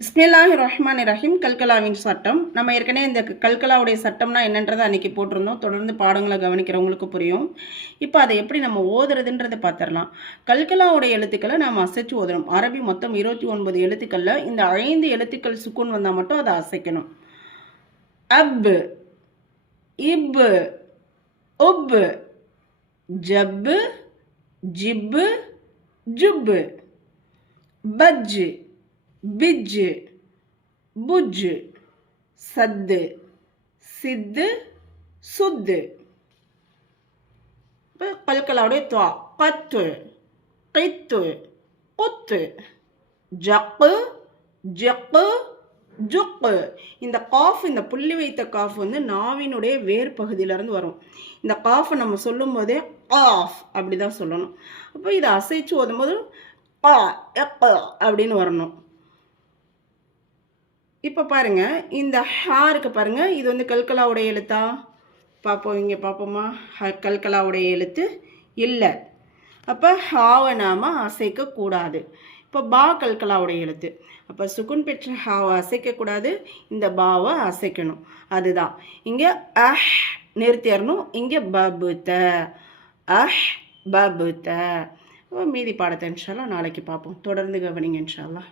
பிஸ்மில்லாஹிர்ரஹ்மானிர்ரஹீம். கல்கலாவின் சட்டம். நம்ம ஏற்கனவே இந்த கல்கலாவுடைய சட்டம்னா என்னன்றதை அன்றைக்கி போட்டிருந்தோம். தொடர்ந்து பாடங்களை கவனிக்கிறவங்களுக்கு புரியும். இப்போ அதை எப்படி நம்ம ஓதுறதுன்றதை பார்த்துடலாம். கல்கலாவுடைய எழுத்துக்களை நாம் அசைச்சு ஓதணும். அரபி மொத்தம் 29 எழுத்துக்களில் இந்த 5 எழுத்துக்கள் சுக்குன் வந்தால் மட்டும் அதை அசைக்கணும். அப், இப், உப், ஜப், ஜிப், ஜுப், பஜ், பிஜ், புஜ், சத்து, சித்து, சுத்து. இப்போ கல்கலாவுடைய துவா கத்து, கித்து, குத்து, ஜக்கு, ஜக்கு, ஜுக்கு. இந்த காஃப், இந்த புள்ளி வைத்த காஃப் வந்து நாவினுடைய வேர் பகுதியிலேருந்து வரும். இந்த காஃபை நம்ம சொல்லும் போதே காஃப் அப்படி தான் சொல்லணும். அப்போ இதை அசைச்சு ஓதும்போது கா எப்ப அப்படின்னு வரணும். இப்போ பாருங்க, இந்த ஹா இருக்கு பாருங்க, இது வந்து கல்கலாவுடைய எழுத்தா பார்ப்போம். இங்கே பார்ப்போமா? கல்கலாவுடைய எழுத்து இல்லை. அப்போ ஹாவை நாம் அசைக்கக்கூடாது. இப்போ பா கல்கலாவுடைய எழுத்து. அப்போ சுகுன் பெற்ற ஹாவை அசைக்கக்கூடாது, இந்த பாவை அசைக்கணும். அதுதான் இங்கே அஹ் நிறுத்திடணும். இங்கே பபுத்த, அஹ் பபுத்த. மீதி பாடத்தை இன்ஷா அல்லாஹ் நாளைக்கு பார்ப்போம். தொடர்ந்து கவனிங்க இன்ஷா அல்லாஹ்.